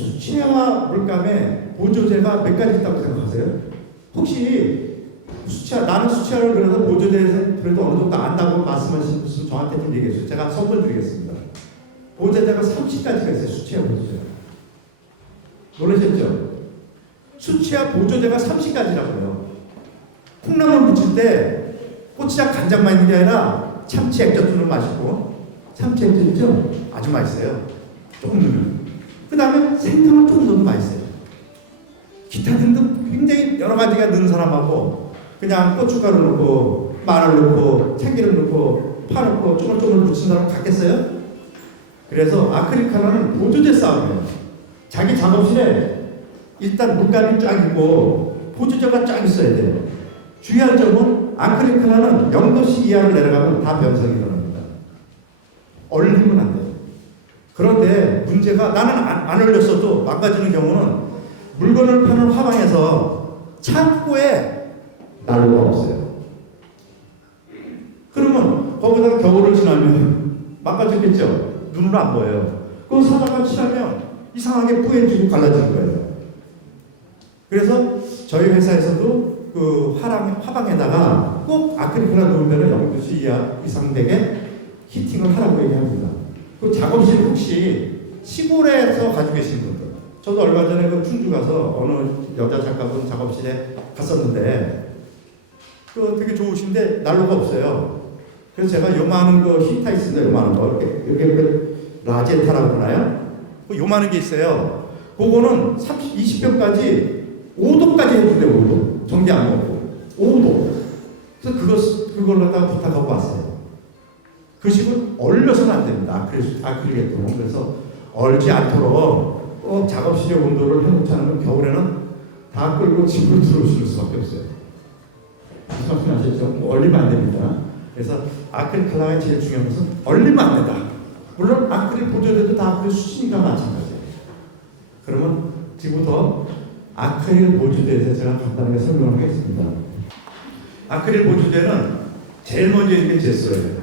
수채화 물감에 보조제가 몇 가지 있다고 생각하세요? 혹시 나는 수채화를 그래도 보조제에서 그래도 어느 정도 안다고 말씀하신 분은 저한테 좀 얘기해 주세요. 제가 선물 드리겠습니다. 보조제가 30가지가 있어요. 수채화 보조제. 놀라셨죠? 수채화 보조제가 30가지라고요. 콩나물 무칠 때 고추장 간장만 있는 게 아니라 참치 액젓도 맛있고, 참치 액젓이죠? 아주 맛있어요. 조금 넣으면. 그 다음에 생강을 조금 넣으면 맛있어요. 기타 등등 굉장히 여러 가지가 넣는 사람하고 그냥 고춧가루 넣고 마늘 넣고 참기름 넣고 파 넣고 쪼물쪼물 묻힌 사람 같겠어요? 그래서 아크릴 컬러는 보조제 싸움이에요. 자기 작업실에 일단 물감이 쫙 있고 보조제가 쫙 있어야 돼요. 중요한 점은 아크릴 컬러는 0도씨 이하로 내려가면 다 변성이 일어납니다. 얼리면 안 돼요. 그런데 문제가 나는 안 얼렸어도 망가지는 경우는 물건을 파는 화방에서 창고에 난로가 없어요. 그러면 거기다가 겨울을 지나면 망가졌겠죠. 눈으로 안 보여요. 그거 사다가 칠하면 이상하게 뿌얘지고 갈라지는 거예요. 그래서 저희 회사에서도 그 화방에다가 꼭 아크릴 컬러 놓으면 0도씨 이상 되게 히팅을 하라고 얘기합니다. 그 작업실 혹시 시골에서 가지고 계신 분들, 저도 얼마 전에 그 충주 가서 어느 여자 작가분 작업실에 갔었는데 그 되게 좋으신데 난로가 없어요. 그래서 제가 요만한 거 히터 있습니다. 요만한 거 이렇게 라제타라고 그러나요? 그 요만한 게 있어요. 그거는 20평까지 5도까지 해준대요. 5도. 전기 안 먹고 5도. 그래서 그걸 갖다가 부탁하고 왔어요. 그 집은 얼려서는 안 됩니다. 아크릴계통. 그래서 얼지 않도록 꼭 작업실의 온도를 해놓지 않으면 겨울에는 다 끌고 집으로 들어오실 수밖에 없어요. 무슨 말씀 아시죠? 얼리면 안 됩니다. 그래서 아크릴 컬러가 제일 중요한 것은 얼리면 안 된다. 물론 아크릴 보조제도 다 아크릴 수치니까 마찬가지예요. 그러면 지금부터 아크릴 보조제에 대해서 제가 간단하게 설명을 하겠습니다. 아크릴 보조제는 제일 먼저 있는 게 제소예요.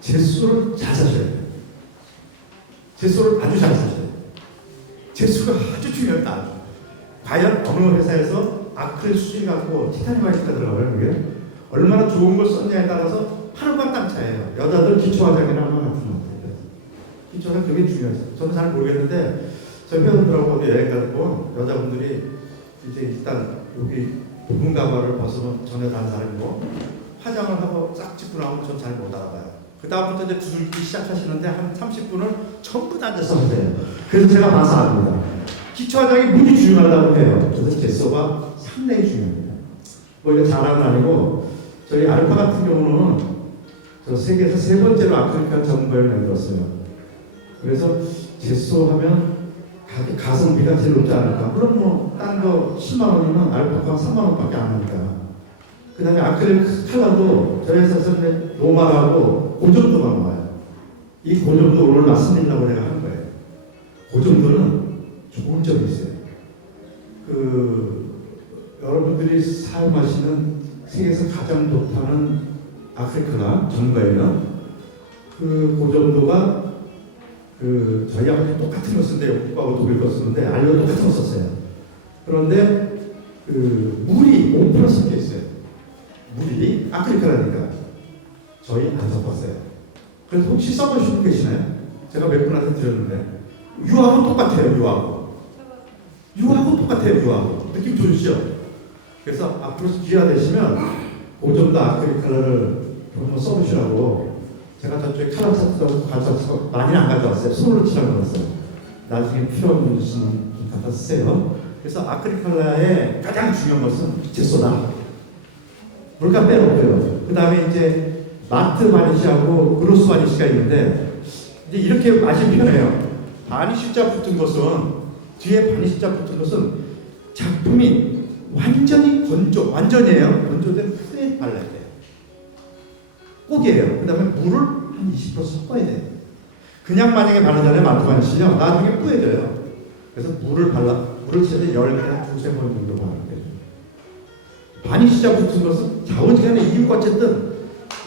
제소를 잘 사셔야 돼요. 제소를 아주 잘 사셔야 돼요. 제소가 아주 중요하다. 과연 어느 회사에서 아크릴 수질 갖고 티타늄 화이트가 들어가요. 그게 얼마나 좋은 걸 썼냐에 따라서 하루가 딱 차예요. 여자들 기초 화장이나 하나 같은 것 같아요. 기초 화장 되게 중요해요. 저는 잘 모르겠는데 저희 회원들하고 어디 여행 가고 여자분들이 이제 일단 여기 부분 가발을 벗으면 전혀 다른 사람이고 화장을 하고 싹 짚고 나오면 전 잘 못 알아봐요. 그 다음부터 이제 두들기 시작하시는데 한 30분을 전부 다 앉아서 하세요. 그래서 제가 봐서 압니다. 기초 화장이 무지 중요하다고 해요. 그래서 제소가 상당히 중요합니다. 뭐 이거 자랑은 아니고 저희 알파 같은 경우는 저 세계에서 세 번째로 아프리카 전문가를 만들었어요. 그래서 제소 하면 가성비가 제일 높지 않을까. 그럼 뭐 딴 거 10만 원이면 알파가 3만 원밖에 안 하니까. 그 다음에 아크릴 컬러도 저희 회사에서는 노말하고 고점도가 나와요. 이 고점도 오늘 말씀드리려고 내가 한 거예요. 고점도는 좋은 점이 있어요. 여러분들이 사용하시는 세계에서 가장 좋다는 아크릴 컬러 전과에는 그 고점도가 저희하고 똑같은 거 쓰는데 영국하고 독일 거 쓰는데 알료 똑같은 거 썼어요. 그런데 물이 5% 섞여 있어요. 물이 아크릴 컬러니까 저희 안 섞었어요. 그래서 혹시 써보시는 분 계시나요? 제가 몇 분한테 드렸는데 유하고 똑같아요. 유하고 똑같아요. 유하고 느낌 좋으시죠? 그래서 앞으로 기회가 되시면 고점도 아크릴 컬러를 한번 써보시라고 제가 저쪽에 칼럼 세트도 가져와서 많이는 안 가져왔어요. 손으로 칠하고 왔어요. 나중에 필요한 분이시면 갖다 쓰세요. 그래서 아크릴 컬러의 가장 중요한 것은 제소다. 물감 빼놓고요. 그 다음에 이제 마트 바니쉬하고 그로스 바니쉬가 있는데 이제 이렇게 맛이 편해요. 바니쉬자 붙은 것은 뒤에 바니쉬자 붙은 것은 작품이 완전히 완전이에요. 건조된 후에 발라야 돼요. 꼭이에요. 그 다음에 물을 한 20% 섞어야 돼요. 그냥 만약에 바르잖아요. 마트 바니쉬요. 나중에 뿌얘져요. 그래서 물을 최대 10개나 2-3번 정도 바르는 거예요. 바니쉬자 붙은 것은 자우지간에 이유가 어쨌든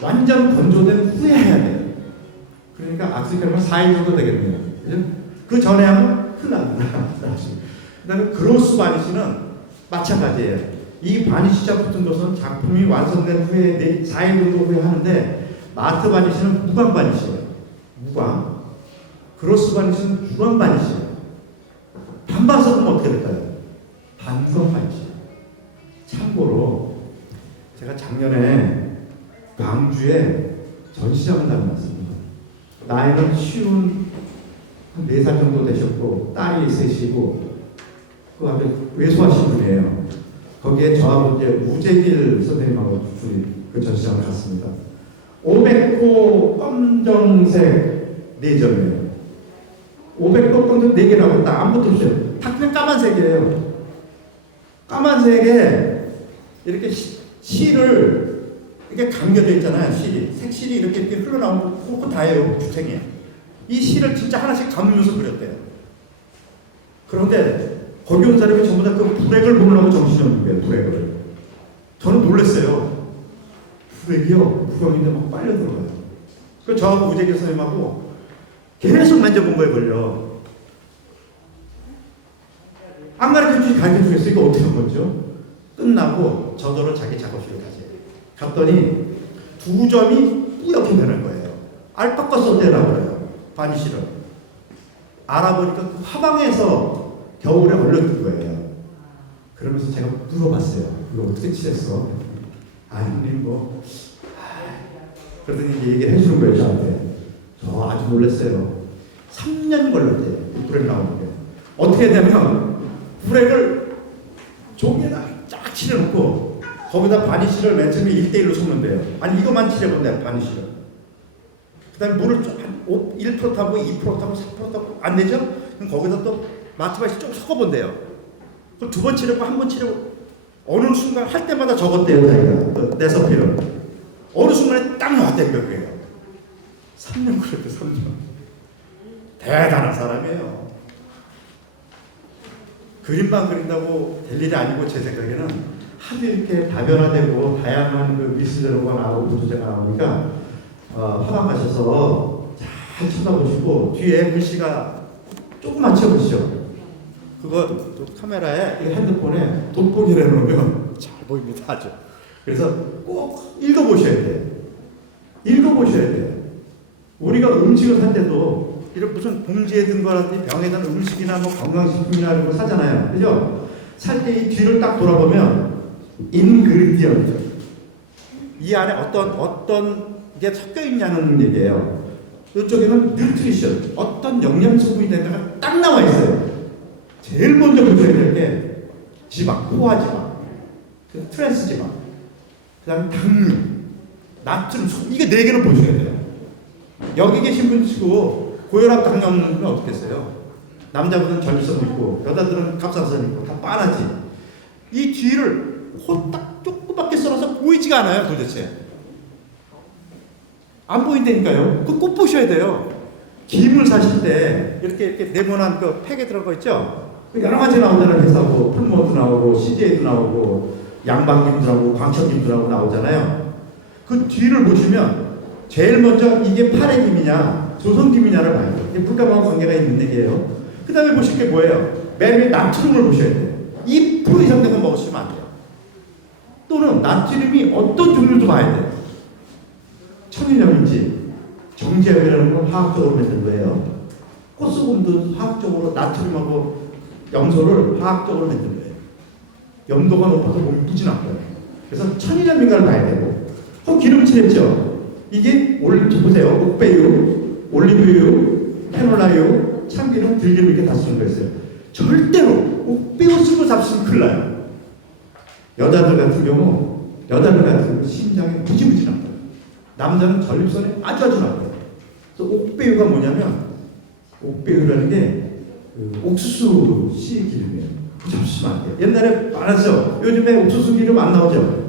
완전 건조된 후에 해야 돼요. 그러니까 아크릴 컬러는 4일 정도 되겠네요. 그 전에 하면 큰일 납니다. 좋습니다. 그 다음에 그로스 바니쉬는 마찬가지예요. 이 바니쉬자 붙은 것은 작품이 완성된 후에 4일 정도 후에 하는데, 마트 바니쉬는 무광 바니쉬예요. 무광. 그로스 바니쉬는 유광 바니쉬예요. 반반 섞으면 어떻게 될까요? 반광 바니쉬. 참고로 제가 작년에 광주에 전시장을 다녀왔습니다. 나이는 쉬운 한 4살 정도 되셨고 딸이 셋이고 그 앞에 외소하신 분이에요. 거기에 저하고 이제 우재길 선생님하고 둘이 그 전시장을 갔습니다. 500호 검정색 4점이에요. 500호 검정 4개라고 딱 아무것도 없어요. 다 그냥 까만색이에요. 까만색에 이렇게 실을 이렇게 감겨져 있잖아요. 실이 색실이 이렇게 흘러나오고 그거 다예요. 주생이에요. 이 실을 진짜 하나씩 감으면서 그렸대요. 그런데 거기 온 사람이 전부 다 그 불액을 보려고 정신이 없는 거예요. 불액을. 저는 놀랐어요. 불액이요. 부경인데 막 빨려 들어가요. 그래서 저하고 우재길 선생님하고 계속 만져본 거예요. 걸려. 안 가르쳐주겠어요. 이거 어떻게 한 거죠? 끝나고 저더러 자기 작업실에 갔더니 2점이 뿌옇게 되는 거예요. 알파카 썼대라고 그래요. 바니쉬를. 알아보니까 그 화방에서 겨울에 얼렸던 거예요. 그러면서 제가 물어봤어요. 이거 어떻게 칠했어? 아, 형님 뭐. 그러더니 이제 얘기를 해주는 거예요. 저한테. 저 아주 놀랐어요. 3년 걸렸대요. 불액 나오는 게. 어떻게 되면 불액을 종이에다 쫙 칠해놓고 거기다 바니쉬를 맨 처음에 1대1로 섞는데요. 아니 이거만 칠해본대요. 바니쉬를. 그 다음에 물을 한 1% 타고 2% 타고 3% 타고 안 되죠? 그럼 거기다 또 마트바니쉬 좀 섞어본대요. 그걸 2번 칠하고 1번 칠하고 어느 순간 할 때마다 적었대요. 자기가 내서필을 어느 순간에 딱 나왔대요. 그게요. 3년 그랬대. 3년. 대단한 사람이에요. 그림만 그린다고 될 일이 아니고 제 생각에는 하도 이렇게 다변화되고 다양한 그 미술재료가 나오고 구조제가 나오니까 화방 가셔서 잘 쳐다보시고 뒤에 글씨가 조금만 쳐보시죠. 그거 또 카메라에 핸드폰에 돋보기를 해놓으면 잘 보입니다. 아주. 그래서 꼭 읽어보셔야 돼요. 읽어보셔야 돼요. 우리가 음식을 살 때도 이런 무슨 봉지에 든 거라든지 병에 든 음식이나 뭐 건강식품이나 이런 거 사잖아요. 그죠? 살 때 이 뒤를 딱 돌아보면 인그리디언트. 이 안에 어떤 게 섞여 있냐는 얘기예요. 이쪽에는 뉴트리션. 어떤 영양소분이 되다가 딱 나와 있어요. 제일 먼저 보셔야 될 게 지방, 포화지방, 트랜스 지방, 그 다음에 당류, 나트륨, 이게 4개를 보셔야 돼요. 여기 계신 분 치고 고혈압 당뇨 없는 분은 어떻겠어요? 남자분은 전립선 있고 여자들은 갑상선 있고 다 빤하지. 이 뒤를 딱 조그맣게 썰어서 보이지가 않아요. 도대체 안 보인다니까요. 그 꼭 보셔야 돼요. 김을 사실 때 이렇게 네모난 그 팩에 들어간 거 있죠? 여러 가지 나오잖아요. 회사고 풀모도 나오고 CJ도 나오고 양방김도 나오고 광천김도 나오고 나오잖아요. 그 뒤를 보시면 제일 먼저 이게 파래김이냐 조선김이냐를 봐요. 이게 물감하고 관계가 있는 얘기예요. 그 다음에 보실 게 뭐예요? 맨 위에 나트륨을 보셔야 돼요. 2% 이상 되는 거 먹으시면 안 돼요. 또는 나트륨이 어떤 종류도 봐야 돼요. 천일염인지 정제염이라는 건 화학적으로 만든 거예요. 꽃소금도 화학적으로 나트륨하고 염소를 화학적으로 만든 거예요. 염도가 높아서 몸이 부진한 거예요. 그래서 천일염인가를 봐야 되고 기름칠했죠. 이게 보세요. 옥배유, 올리브유, 페놀라유, 참기름, 들기름 이렇게 다 쓰는 거였어요. 절대로 옥배유 쓰고 잡수면 큰일 나요. 여자들 같은 경우 심장이 무지무지한 거예요. 남자는 전립선이 아주 나빠요. 그래서 옥배유가 뭐냐면 옥배유라는 게 옥수수 씨 기름이에요. 그거 잡수면 안 돼요. 옛날에 많았죠. 요즘에 옥수수 기름 안 나오죠.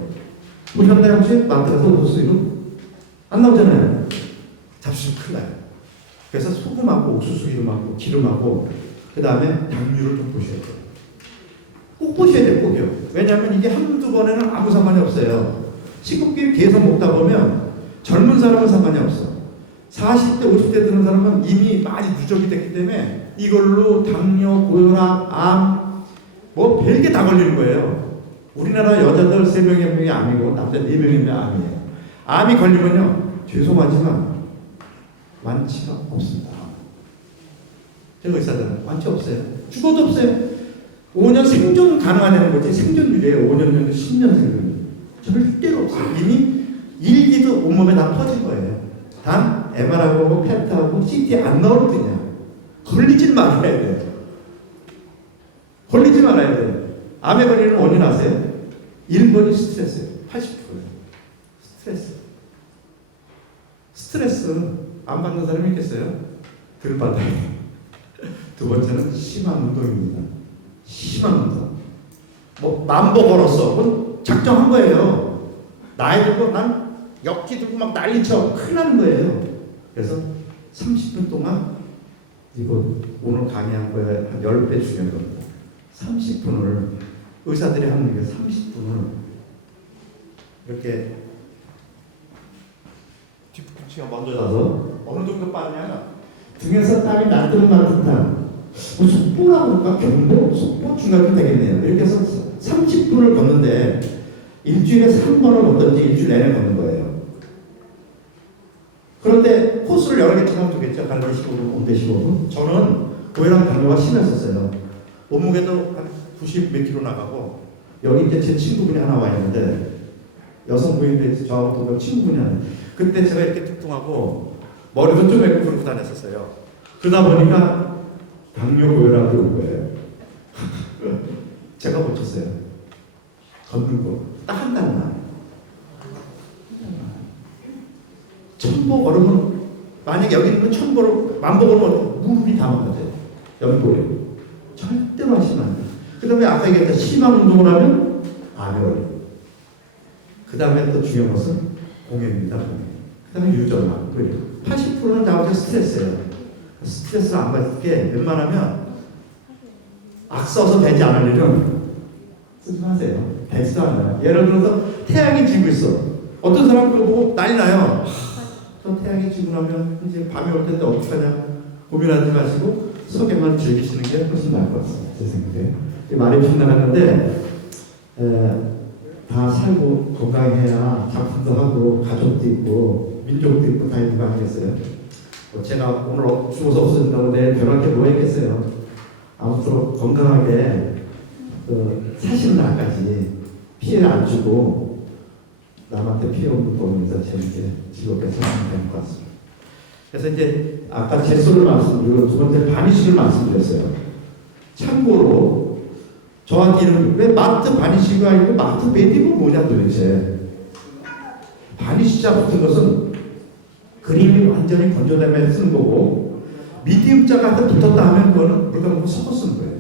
보셨나요 혹시? 마트 가서 옥수수 기름? 안 나오잖아요. 잡수면 큰일 나요. 그래서 소금하고 옥수수 기름하고 기름하고 그 다음에 당류를 좀 보셔야 돼요. 꼭 보셔야 돼요. 꼭요. 왜냐하면 이게 한두 번에는 아무 상관이 없어요. 식구끼리 계속 먹다 보면 젊은 사람은 상관이 없어. 40대 50대 되는 사람은 이미 많이 누적이 됐기 때문에 이걸로 당뇨, 고혈압, 암, 뭐 별게 다 걸리는 거예요. 우리나라 여자들 3명에 1명이 암이고 남자 4명인데 암이에요. 암이 걸리면요, 죄송하지만 완치가 없습니다. 제가 의사들은 완치 없어요. 죽어도 없어요. 5년 생존 가능하다는 거지. 생존율이에요. 5년 정도 10년 생존. 절대로 없어요. 이미 일기도 온몸에 다 퍼진 거예요. 단 MR하고 펜트하고 CT 안 나올 뿐이야. 걸리지 말아야 돼요. 걸리지 말아야 돼요. 암에 걸리는 원인 아세요? 1번이 스트레스예요. 80%예요. 스트레스 안 받는 사람이 있겠어요? 덜 받아요. 두 번째는 심한 운동입니다. 심한 운동. 뭐 만보 걸었어. 그건 작정한 거예요. 나이 들고 난 역기 들고 막 난리쳐. 큰일 나는 거예요. 그래서 30분 동안 이거 오늘 강의한 거에 한 10배 중요한 겁니다. 30분을 의사들이 하는 게 30분을 이렇게 뒤꿈치가 먼저 나서 어느 정도 빠르냐면 등에서 땀이 날듯 듯한 속보라고 할까? 경보? 속보 중간쯤 되겠네요. 이렇게 해서 30분을 걷는데 일주일에 3번을 걷든지 일주일 내내 걷는 거예요. 그런데 코스를 여러 개 찾아보면 되겠죠. 가는데 15분, 온데 15분. 저는 고혈압 당뇨가 심했었어요. 몸무게도 한 90 몇 킬로 나가고 여기 이제 제 친구분이 하나 와 있는데 여성분인데 저하고 동갑 친구분이 하는. 그때 제가 이렇게 뚱뚱하고 머리도 좀 메고 그러고 다녔었어요. 그러다 보니까 당뇨 고혈압이 온 거예요. 제가 고쳤어요. 걷는 거. 딱 한 달만. 천보 걸으면, 만약에 여기 있는 천보를, 만보 걸으면 무릎이 다 망가져요. 연골에. 절대로 하시면 안 돼요. 그 다음에 아까 얘기했던 심한 운동을 하면 암에 걸려요. 그 다음에 또 중요한 것은 공해입니다. 그 다음에 유전화. 80%는 다 스트레스예요. 스트레스를 안 받을 게 웬만하면 악 써서 되지 않을 일은 쓰지 마세요. 되지도 않아요. 예를 들어서 태양이 지고 있어. 어떤 사람 그거 보고 난리 나요. 저 태양이 지고 나면 이제 밤이 올 텐데 어떡하냐 고민하지 마시고 석양을 즐기시는 게 훨씬 나을 것 같습니다. 제 생각에. 말이 빗나갔는데 다 살고 건강해야 작품도 하고 가족도 있고 민족도 있고 다 있는 거 아니겠어요? 제가 오늘 죽어서 없어진다고 내일 변할 게 뭐가 있겠어요? 아무쪼록 건강하게 사시는 날까지 피해 안 주고 남한테 피해 없는 도움에서 재밌게 즐겁게 살면 될 것 같습니다. 그래서 이제 아까 제소를 말씀드리고 두 번째 바니쉬를 말씀드렸어요. 참고로 저한테 이런 왜 마트 바니쉬가 있고 마트 메디는 뭐냐 도대체. 바니쉬자 붙은 것은 그림이 완전히 건조되면 쓰는 거고 미디움자가 한테 붙었다 하면 그거는 물감으로 섞어 쓰는 거예요.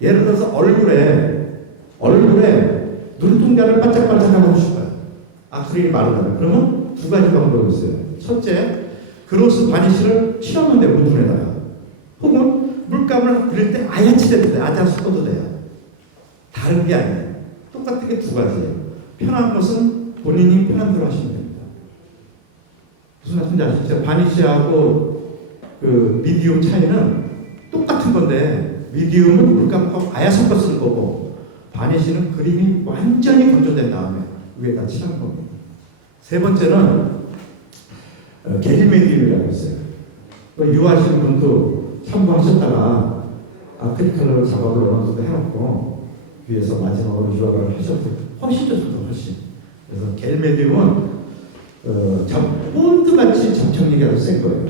예를 들어서 얼굴에 눈동자를 반짝반짝하고 하고 싶어요. 아크릴이 마르다면. 그러면 두 가지 방법이 있어요. 첫째, 그로스 바니쉬를 칠하면 돼요. 눈에다가. 혹은 물감을 그릴 때 아예 칠해도 돼요. 아주 섞어도 돼요. 다른 게 아니에요. 똑같은 게 두 가지예요. 편한 것은 본인이 편한 대로 하시면 됩니다. 무슨 말씀인지 아시죠? 바니쉬하고 그 미디움 차이는 똑같은 건데 미디움은 물감과 아예 섞어 쓰는 거고 바니쉬는 그림이 완전히 건조된 다음에 위에다 칠하는 겁니다. 세 번째는 게리 메디움이라고 있어요. 유하시는 분도 참고하셨다가 아크릴 컬러 작업을 어느 정도 해놓고 위에서 마지막으로 유화를 하셔도 훨씬 좋습니다. 훨씬. 그래서 게리 메디움은 본드같이 접착력이 아주 센 거예요.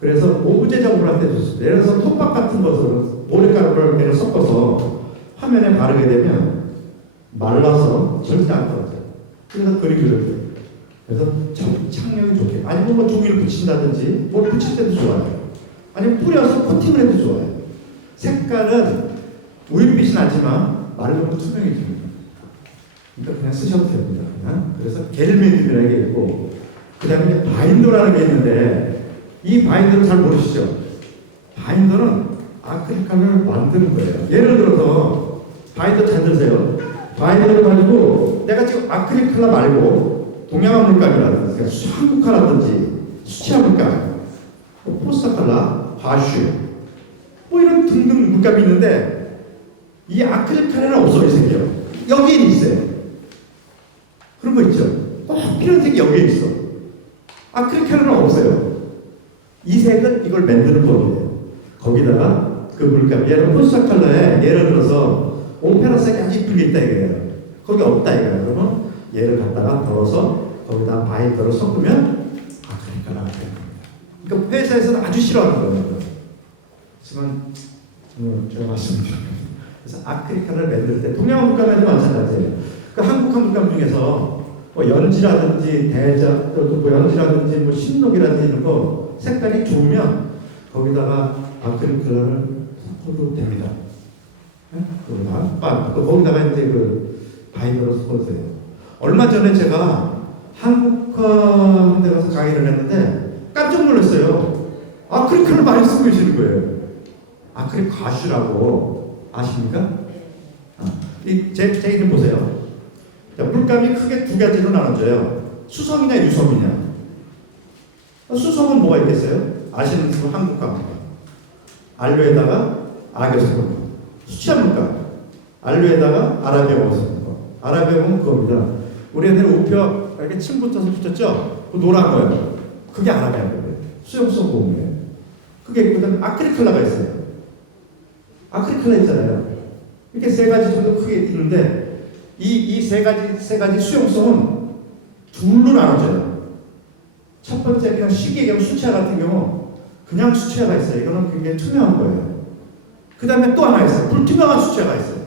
그래서 오브제 작업을 할 때 좋습니다. 예를 들어서 톱밥 같은 것을 모래가루를 섞어서 화면에 바르게 되면 말라서 절대 안 떨어져요. 그래서 그리기를 해요. 그래서 접착력이 좋게. 아니면 뭐 종이를 붙인다든지 뭘 붙일 때도 좋아요. 아니면 뿌려서 코팅을 해도 좋아요. 색깔은 우유빛이 나지만 마르면 투명해집니다. 그러니까 그냥 쓰셔도 됩니다. 그냥. 그래서 겔메디움이라는 게 있고 그 다음에 바인더라는 게 있는데 이 바인더는 잘 모르시죠? 바인더는 아크릴 컬러를 만드는 거예요. 예를 들어서 바인더 잘 들으세요. 바인더를 가지고 내가 지금 아크릴 컬러 말고 동양화 물감이라든지 한국화라든지 수채화 물감, 포스터 컬러, 과슈 뭐 이런 등등 물감이 있는데 이 아크릴 컬러는 없어요. 이 색이요. 여기에 있어요. 그런 거 있죠. 꼭 필요한 색이 여기에 있어. 아크릴 컬러는 없어요. 이 색은 이걸 만드는 법이에요. 거기다가 그 물감, 얘는 포스터 컬러에 예를 들어서 오페라색이 아주 이쁜 게 있다 이거예요. 거기 없다 이거예요. 그러면 얘를 갖다가 덜어서 거기다 바인더를 섞으면 아크릴 컬러가 돼요. 그러니까 회사에서는 아주 싫어하는 거예요. 하지만 제가 말씀드릴게요. 그래서 아크릴 컬러를 만들 때 동양화 물감에도 마찬가지예요. 그 한국한 물감 중에서 뭐 연지라든지 대자, 또 뭐 연지라든지 뭐 신록이라든지 이런 거 색깔이 좋으면 거기다가 아크릴 컬러를 섞어도 됩니다. 거기다가 이제 그 바이너로 섞어주세요. 얼마 전에 제가 한국화 데 가서 강의를 했는데 깜짝 놀랐어요. 아크릴 컬러 많이 쓰고 계시는 거예요. 아크릴 가슈라고 아십니까? 제 이름 보세요. 자, 물감이 크게 두 가지로 나눠져요. 수성이냐 유성이냐. 수성은 뭐가 있겠어요? 아시는 분 한국화 물감. 알로에다가 악의 섞은 수치한 물감. 알로에다가 아라비아 섞은 거. 아라비아는 그겁니다. 우리 애들 우표 이렇게 침 붙어서 붙였죠? 그 노란 거예요. 그게 아라비아 거예요. 수용성 고무예요. 그게 있거든. 아크릴 컬러가 있어요. 아크릴 컬러 있잖아요. 이렇게 세 가지 정도 크게 있는데 이 세 가지 수용성은 둘로 나눠져요. 첫 번째 그냥 쉽게 얘기하면 수채화 같은 경우 그냥 수채화가 있어요. 이거는 굉장히 투명한 거예요. 그 다음에 또 하나 있어요. 불투명한 수채화가 있어요.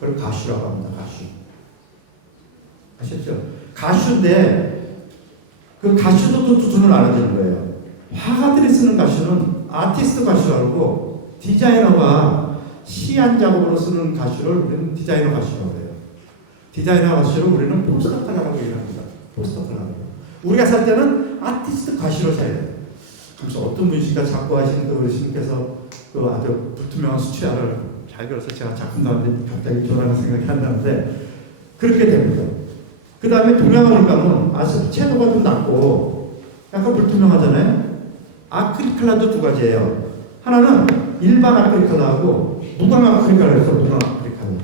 그걸 가슈라고 합니다. 가슈. 아셨죠? 가슈인데 그 가슈도 또 두 손으로 나눠지는 거예요. 화가들이 쓰는 가슈는 아티스트 가슈라고 하고 디자이너가 시안 작업으로 쓰는 가슈를 우리는 디자이너 가슈라고 해요. 디자이너 가슈를 우리는 포스터 컬러라고 얘기합니다. 포스터 컬러. 우리가 살 때는 아티스트 가슈로 사야 돼요. 그래서 어떤 분이가 자꾸 하시는 그 어르신께서 그 아주 불투명한 수채화를 잘 그려서 제가 작품 나왔는데 갑자기 전하는 생각이 안 나는데 그렇게 됩니다. 그 다음에 동양화 물감은 아시다시피 채도가 좀 낮고 약간 불투명하잖아요. 아크릴 컬러도 두 가지예요. 하나는 일반 아크릴 컬러하고 무광 아크릴 컬러에서 무광 아크릴 컬러.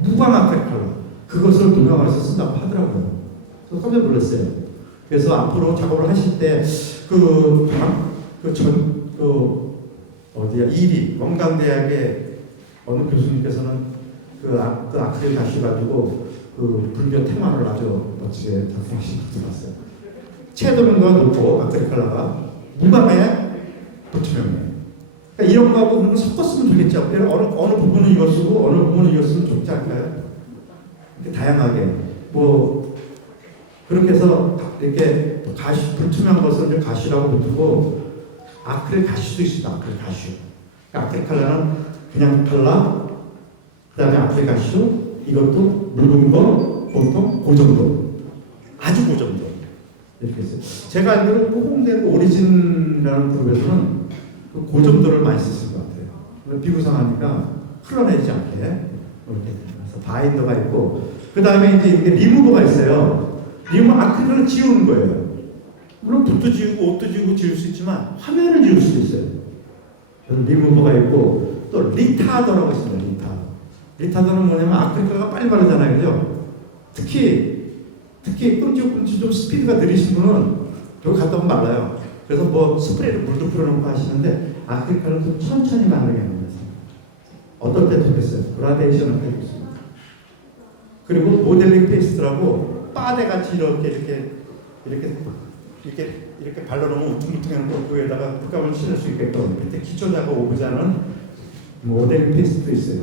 무광 아크릴 컬러. 그것을 동양화에서 쓴다고 하더라고요. 그래서 깜짝 놀랐어요. 그래서 앞으로 작업을 하실 때 어디야? 이리 원광대학의 어느 교수님께서는 그 아크릴 가시 가지고 그 불교 테마를 아주 멋지게 작성하신 것도 봤어요. 채도는가 높고 아크릴 컬러가 무광에 불투명해요. 그러니까 이런 거하고 그런 거 섞었으면 좋겠죠. 어느 부분은 이걸 쓰고 어느 부분은 이걸 쓰면 좋지 않을까요? 이렇게 다양하게 그렇게 해서 이렇게 가시 불투명한 것을 이제 가시라고 붙이고 아크릴 가시도 있습니다. 아크릴 가시. 그러니까 아크릴 컬러는 그냥 컬러, 그다음에 아크릴 가시도 이것도 묽은 거 보통 그 정도, 아주 그 정도 이렇게 있어요. 제가 알기로 홍대 오리진이라는 그룹에서는 그 정도를 많이 쓰실 것 같아요. 비구상하니까 흘러내지 않게 이렇게 그래서 바인더가 있고 그 다음에 이제 이게 리무버가 있어요. 리무버 아크릴을 지우는 거예요. 물론 붓도 지우고 옷도 지우고 지울 수 있지만 화면을 지울 수도 있어요. 그래서 리무버가 있고 또 리타더라고 있습니다. 리타더는 뭐냐면 아크릴가 빨리 바르잖아요. 그죠? 특히 끔찍 좀 스피드가 느리신 분은 여기 갔다 오면 말라요. 그래서 뭐 스프레이를 물도 풀어놓고 하시는데 아크릴가는 좀 천천히 바르게 합니다. 어떨 때 좋겠어요? 그라데이션을 해주고 있습니다. 그리고 모델링 페이스트라고 바데같이 이렇게 발라놓으면 우퉁우퉁한 거에다가 물감을 칠할 수 있게끔 밑에 기초자가 오고자 하는 모델링 페이스트도 있어요.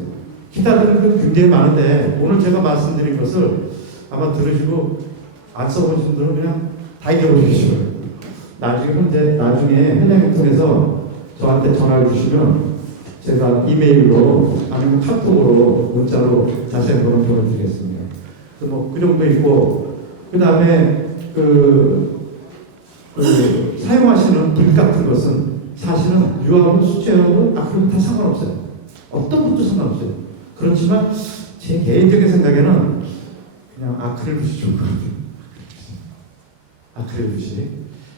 기타들은 굉장히 많은데 오늘 제가 말씀드린 것을 아마 들으시고 안 써보신 분들은 그냥 다 잊어버리시고요. 나중에 회장님 통해서 저한테 전화를 주시면 제가 이메일로 아니면 카톡으로 문자로 자세한 거는 보내드리겠습니다. 그 정도 있고 그 다음에 사용하시는 불 같은 것은 사실은 유화하고 수채하고 아크릴 다 상관없어요. 어떤 것도 상관없어요. 그렇지만 제 개인적인 생각에는 그냥 아크릴 붓이 좋을 것 같아요. 아크릴 붓이.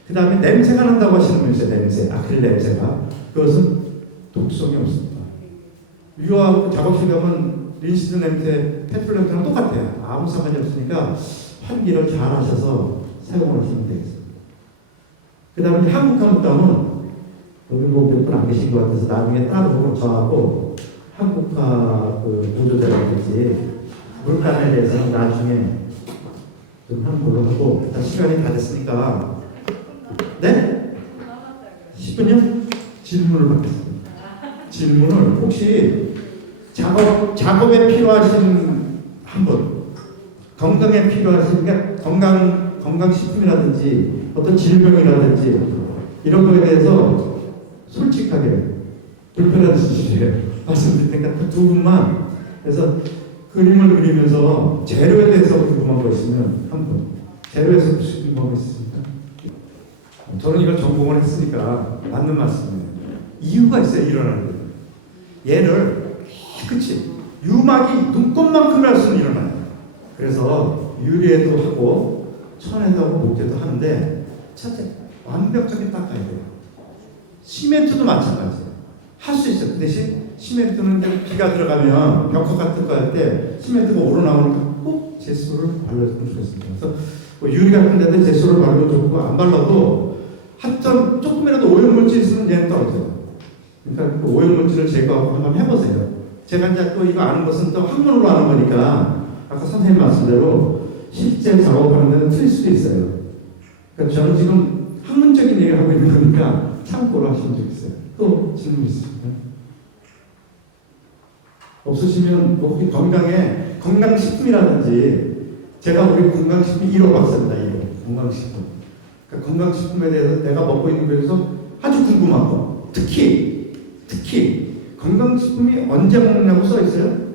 그 다음에 냄새가 난다고 하시는 분 있어요. 냄새. 아크릴 냄새가. 그것은 독성이 없습니다. 유효하고 작업실 가면 린시드 냄새, 페트롤 냄새랑 똑같아요. 아무 상관이 없으니까 환기를 잘 하셔서 사용을 하시면 되겠습니다. 그 다음에 한국화목담은 여기 뭐 몇 분 안 계신 것 같아서 나중에 따로 저하고 한국화 그 보조자라든지 물감에 대해서는 나중에 좀 하는 걸로 하고 일단 시간이 다 됐으니까 네? 10분요? 질문을 받겠습니다. 질문을 혹시 작업에 필요하신 한 분, 건강에 필요하신 게 건강식품이라든지 어떤 질병이라든지 이런 거에 대해서 솔직하게 불편한 주시에 말씀드릴 테니까 그 두 분만 그래서 그림을 그리면서 재료에 대해서 궁금한 거 있으면 한 분, 재료에서 혹시 궁금한 거 있으십니까? 저는 이걸 전공을 했으니까 맞는 말씀이에요. 이유가 있어요, 일어나는 데. 얘를 깨끗이 유막이 눈곱만큼이라도 일어나요. 그래서 유리에도 하고 천에도 하고 목재도 하는데 첫째 완벽하게 닦아야 돼요. 시멘트도 마찬가지예요. 할 수 있어요. 그 대신 시멘트는 이제 비가 들어가면 벽화 같은 거 할 때 시멘트가 오르나오니까 꼭 제소를 발라주면 좋겠습니다. 그래서 뭐 유리 같은 데는 제소를 바르면 좋고 안 발라도 한점 조금이라도 오염물질 있으면 얘는 떨어져요. 그러니까 그 오염물질을 제거하고 한번 해보세요. 제가 이제 또 이거 아는 것은 또 학문으로 아는 거니까 아까 선생님 말씀대로 실제 작업하는 데는 틀릴 수도 있어요. 그러니까 저는 지금 학문적인 얘기를 하고 있는 거니까 참고로 하시면 좋겠어요. 또 질문 있습니까? 없으시면 뭐 혹시 건강식품이라든지 제가 우리 건강식품 1호 박사입니다. 1호 건강식품. 그러니까 건강식품에 대해서 내가 먹고 있는 거에 대해서 아주 궁금한 거. 특히 건강식품이 언제 먹냐고 써 있어요?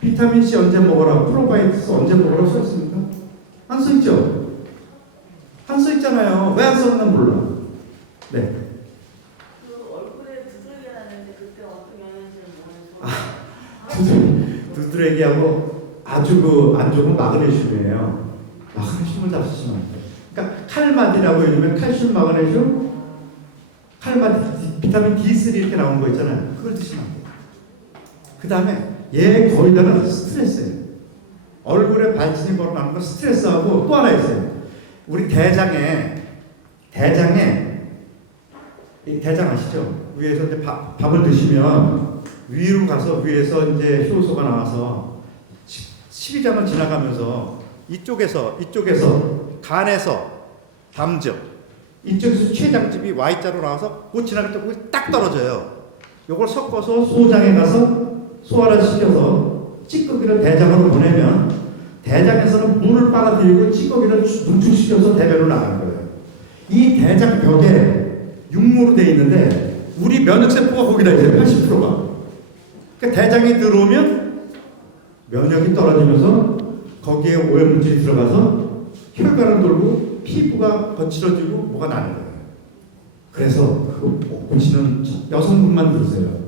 비타민C 언제 먹어라, 프로바이오티스 언제 먹어라 써 있습니까? 안 써 있죠? 안 써 있잖아요. 왜 안 썼나 몰라. 네. 두드러기하고 아주 안 좋은 마그네슘이에요. 마그네슘을 잡수시면 안 돼요. 그러니까 칼마디라고 이러면 칼슘, 마그네슘, 칼마디, 비타민 D3 이렇게 나오는 거 있잖아요. 그걸 드시면 안 돼요. 그 다음에 얘 거의 다는 스트레스예요. 얼굴에 발진이 벌어나는 건 스트레스하고 또 하나 있어요. 우리 대장에 이 대장 아시죠? 위에서 이제 밥을 드시면 위로 가서 위에서 이제 효소가 나와서 십이장을 지나가면서 이쪽에서 간에서 담즙 이쪽에서 췌장즙이 Y자로 나와서 곧 지나갈 때 거기 딱 떨어져요. 이걸 섞어서 소장에 가서 소화를 시켜서 찌꺼기를 대장으로 보내면 대장에서는 물을 빨아들이고 찌꺼기를 분출시켜서 대변으로 나가는 거예요. 이 대장 벽에 육모로 되어 있는데 우리 면역세포가 거기다 있어요. 80%가. 그러니까 대장이 들어오면 면역이 떨어지면서 거기에 오염물질이 들어가서 혈관을 돌고 피부가 거칠어지고 뭐가 나는 거예요. 그래서 그거 보시는 여성분만 들으세요.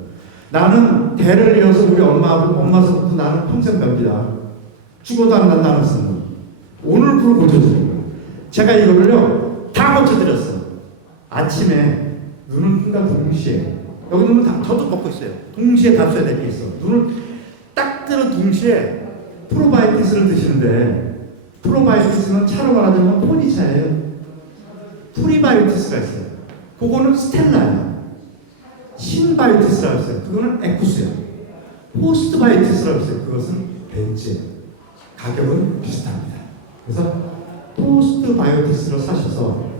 나는 대를 이어서 우리 엄마서부터 나는 평생 벽이다. 죽어도 안 난다는 것은 오늘 불 고쳐드린 거예요. 제가 이거를요 다 고쳐드렸어. 아침에 눈을 뜬다 동시에 여기 눈을 다 저도 먹고 있어요. 동시에 다 써야 될 게 있어. 눈을 딱 뜨는 동시에 프로바이오티스를 드시는데 프로바이오티스는 차로 말하자면 포니차예요. 프리바이오티스가 있어요. 그거는 스텔라예요. 신바이오티스라고 했어요. 그거는 에쿠스예요. 포스트바이오티스라고 했어요. 그것은 벤츠예요. 가격은 비슷합니다. 그래서 포스트바이오티스를 사셔서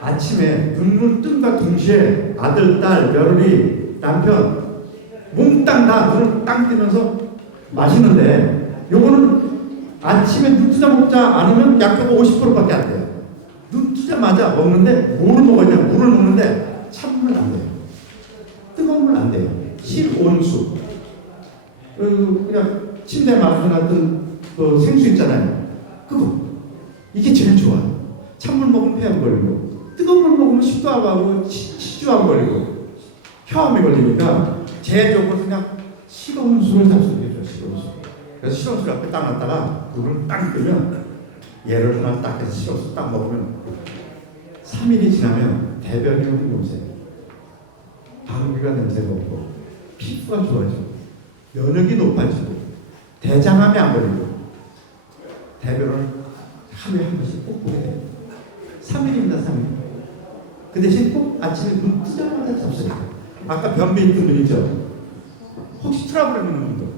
아침에 눈을 뜬과 동시에 아들, 딸, 며느리, 남편 몽땅 다 눈을 땅 뜨면서 마시는데 요거는 아침에 눈 뜨자마자 않으면 약효가 50%밖에 안 돼요. 눈 뜨자마자 먹는데 뭐를 먹어야 돼요? 물을 먹는데 찬물 안 돼요. 뜨거운 물 안 돼요. 실온수. 그냥 침대 마술 같은 그 생수 있잖아요. 그거. 이게 제일 좋아요. 찬물 먹으면 폐암 걸리고 뜨거운 물 먹으면 식도암하고 치주암 걸리고 혀암이 걸리니까 제적으로 그냥 식은 술을 잡수게 식은 술. 그래서 식은 술 앞에 딱 놨다가 물을 딱 끄면 얘를 하나 딱 해서 식은 술 딱 먹으면 3일이 지나면 대변이 오는 요새 방귀가 냄새가 없고 피부가 좋아지고 면역이 높아지고 대장암이 안 걸리고 대변을 하루에 한 번씩 꼭 보게 돼요. 3일입니다, 3일. 그 대신 꼭 아침에 눈 뜨자마자 잡수요. 아까 변비 있던 분이죠. 혹시 트러블 있는 분도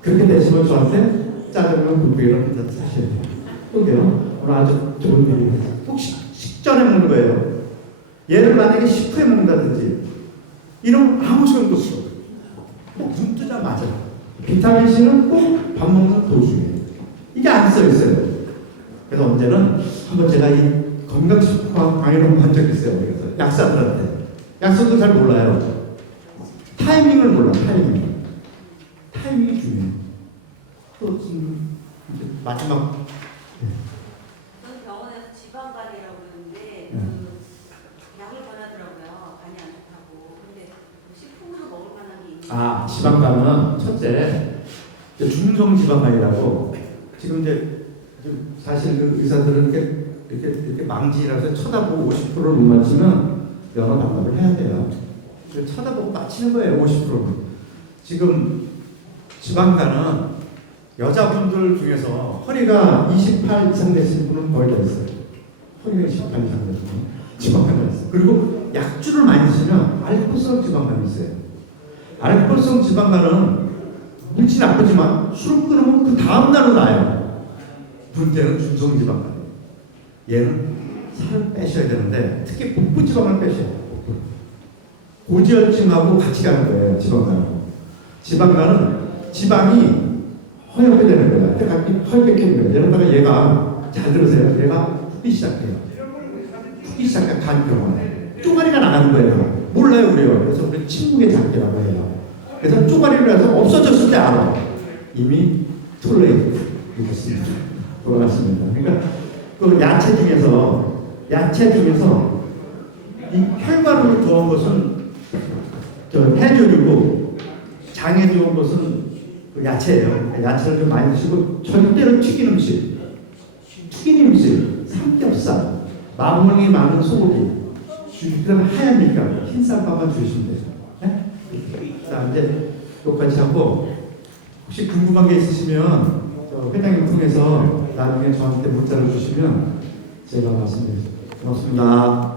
그렇게 되시면 저한테 짜장면 굴비를 혼자 사셔야 돼요. 또게요. 오늘 아주 좋은 일입니다. 꼭 식전에 먹는 거예요. 얘를 만약에 식후에 먹는다든지 이러면 아무 소용도 없어. 꼭 눈 뜨자마자. 비타민C는 꼭 밥 먹는 도중에. 이게 안 써 있어요. 그래서 언제는 한번 제가 이 건강식품 강의를 한 적이 있어요. 그래서 약사들한테. 약사도 잘 몰라요. 타이밍을 몰라, 타이밍. 타이밍이 중요해요. 또 이제 마지막. 저는 병원에서 지방간이라고 그러는데 그 약을 권하더라고요. 간이 안 좋다고. 근데 식품으로 먹을 만한 게 있나요? 지방간은 첫째 중성 지방간이라고 지금 이제 사실 그 의사들은 이렇게 망지라서 쳐다보고 50%를 못 맞추면 여러 방법을 해야 돼요. 쳐다보고 맞히는 거예요. 50%는. 지금 지방간은 여자분들 중에서 허리가 28 이상 되신 분은 거의 다 있어요. 허리가 28 이상 되신 분은 지방간이 있어요. 그리고 약주를 많이 쓰면 알코올성 지방간이 있어요. 알코올성 지방간은 물질 나쁘지만 술을 끊으면 그 다음날은 나요. 분대는 중성 지방간이에요. 얘는 살을 빼셔야 되는데 특히 복부 지방을 빼셔야 돼요. 고지혈증하고 같이 가는 거예요. 지방간은. 지방간은 지방이 허옇게 되는 거예요. 그러니까 허옇게 되는 거예요. 이러다가 얘가 잘 들으세요. 얘가 푸기 시작해요. 푸기 시작해 간병원에 쪼가리가 나가는 거예요. 몰라요 우리요. 그래서 우리 침묵의 장기라고 해요. 그래서 쪼가리를 해서 없어졌을 때 알아. 이미 툴레이트 돌아갔습니다. 그러니까 그 야채 중에서 이 혈관으로 좋은 것은 해조류고 장에 좋은 것은 그 야채예요. 야채를 좀 많이 드시고 절대로 튀긴 음식, 삼겹살, 마블링이 많은 소고기, 그다음에 하얀 밀가루, 흰 쌀밥만 주시면 돼요. 네? 자 이제 똑같이 하고 혹시 궁금한 게 있으시면 회장님 통해서 나중에 저한테 문자를 주시면 제가 말씀드리겠습니다. 고맙습니다.